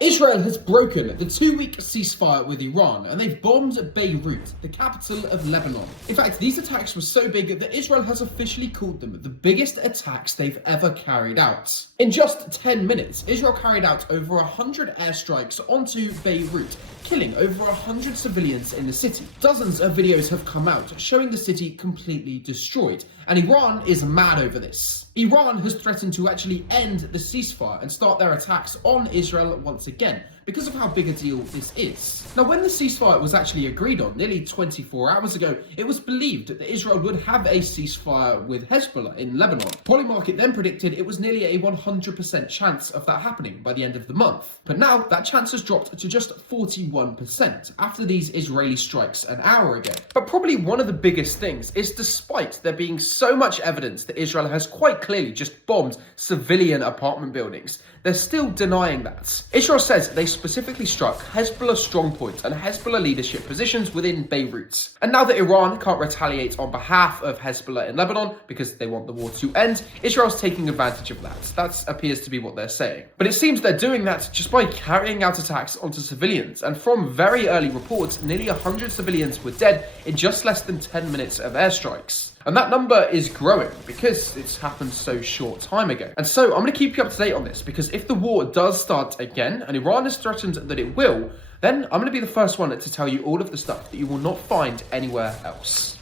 Israel has broken the 2-week ceasefire with Iran, and they've bombed Beirut, the capital of Lebanon. In fact, these attacks were so big that Israel has officially called them the biggest attacks they've ever carried out. In just 10 minutes, Israel carried out over 100 airstrikes onto Beirut, killing over 100 civilians in the city. Dozens of videos have come out showing the city completely destroyed, and Iran is mad over this. Iran has threatened to actually end the ceasefire and start their attacks on Israel once again, because of how big a deal this is. Now, when the ceasefire was actually agreed on nearly 24 hours ago, it was believed that Israel would have a ceasefire with Hezbollah in Lebanon. Polymarket then predicted it was nearly a 100% chance of that happening by the end of the month. But now that chance has dropped to just 41% after these Israeli strikes an hour ago. But probably one of the biggest things is, despite there being so much evidence that Israel has quite clearly just bombed civilian apartment buildings, they're still denying that. Israel says they specifically struck Hezbollah strongpoints and Hezbollah leadership positions within Beirut. And now that Iran can't retaliate on behalf of Hezbollah in Lebanon because they want the war to end, Israel's taking advantage of that. That appears to be what they're saying. But it seems they're doing that just by carrying out attacks onto civilians. And from very early reports, nearly 100 civilians were dead in just less than 10 minutes of airstrikes. And that number is growing because it's happened so short time ago. And so I'm going to keep you up to date on this, because if the war does start again, and Iran has threatened that it will, then I'm going to be the first one to tell you all of the stuff that you will not find anywhere else.